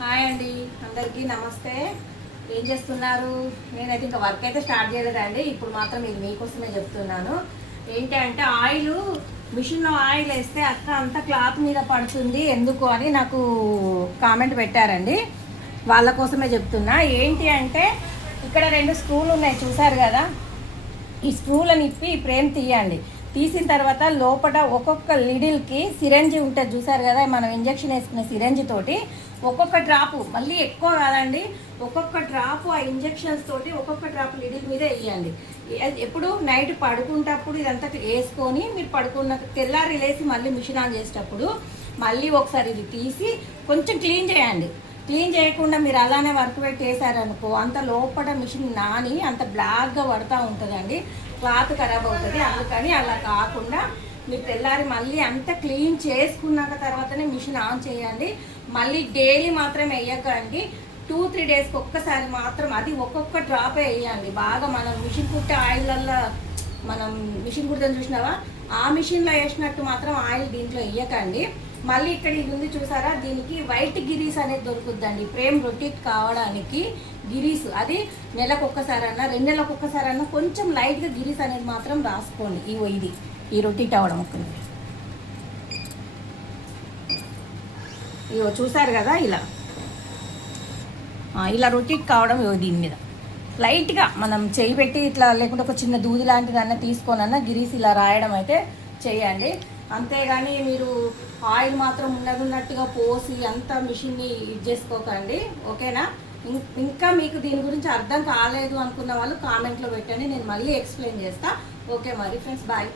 Hi అండి అందరికీ నమస్తే. ఏం చేస్తున్నారు? నేనైతే ఇంకా వర్క్ అయితే స్టార్ట్ చేయలేదండి ఇప్పుడు మాత్రం ఇది మీకోసమే చెప్తున్నాను. ఏంటి అంటే ఆయిల్ మిషన్లో ఆయిల్ వేస్తే అక్క అంతా క్లాత్ మీద పడుతుంది ఎందుకు అని నాకు కామెంట్ పెట్టారండి. వాళ్ళ కోసమే చెప్తున్నా. ఏంటి అంటే ఇక్కడ రెండు స్క్రూలు ఉన్నాయి చూసారు కదా? ఈ స్క్రూలను ఇప్పి ప్రేమ్ ఫ్రేమ్ తీయండి. తీసిన తర్వాత లోపల ఒక్కొక్క లిడిల్కి సిరంజి ఉంటుంది చూసారు కదా? మనం ఇంజక్షన్ వేసుకునే సిరంజి తోటి ఒక్కొక్క డ్రాపు మళ్ళీ ఎక్కువ కాదండి ఒక్కొక్క డ్రాపు ఆ ఇంజక్షన్స్ తోటి ఒక్కొక్క డ్రాప్ లిడిల్ మీద వేయండి. ఎప్పుడు? నైట్ పడుకుంటప్పుడు ఇదంతా వేసుకొని మీరు పడుకున్న తెల్లారి లేసి మళ్ళీ మిషన్ ఆన్ చేసేటప్పుడు మళ్ళీ ఒకసారి ఇది తీసి కొంచెం క్లీన్ చేయండి. క్లీన్ చేయకుండా మీరు అలానే వర్క్ పెట్టేశారనుకో అంత లోపల మిషన్ నాని అంత బ్లాక్గా పడుతూ ఉంటుందండి. క్లాత్ ఖరాబ్ అవుతుంది. అందుకని అలా కాకుండా మీరు తెల్లారి మళ్ళీ అంత క్లీన్ చేసుకున్నాక తర్వాతనే మిషన్ ఆన్ చేయండి. మళ్ళీ డైలీ మాత్రం వేయకండి. టూ త్రీ డేస్కి ఒక్కసారి మాత్రం అది ఒక్కొక్క డ్రాప్ వేయండి. బాగా మనం మిషన్ కుట్టే ఆయిల్లల్లో మనం మిషన్ కుడతాం చూసినావా? ఆ మిషన్లో వేసినట్టు మాత్రం ఆయిల్ దీంట్లో వేయకండి. మళ్ళీ ఇక్కడ ఇది ఉంది చూసారా? దీనికి వైట్ గిరీస్ అనేది దొరుకుద్దండి. ప్రేమ్ రొటేట్ కావడానికి గిరీస్. అది నెలకు ఒక్కసారన్నా రెండు నెలలకు ఒక్కసారన్నా కొంచెం లైట్గా గిరీస్ అనేది మాత్రం రాసుకోండి. ఇగో ఇది. ఈ రొటేట్ అవ్వడం ఒక్క ఇగో చూసారు కదా ఇలా? ఇలా రొటేట్ కావడం ఇవో దీని మీద. లైట్గా మనం చేయి పెట్టి ఇట్లా లేకుంటే ఒక చిన్న దూది లాంటిదన్నా తీసుకోనన్నా గిరీసి ఇలా రాయడం అయితే చేయండి. అంతేగాని మీరు ఆయిల్ మాత్రం ఉన్నది ఉన్నట్టుగా పోసి అంతా మిషన్ని ఇది చేసుకోకండి. ఓకేనా? ఇంకా మీకు దీని గురించి అర్థం కాలేదు అనుకున్న వాళ్ళు కామెంట్లో పెట్టండి. నేను మళ్ళీ ఎక్స్ప్లెయిన్ చేస్తా. ఓకే మరి ఫ్రెండ్స్ బాయ్.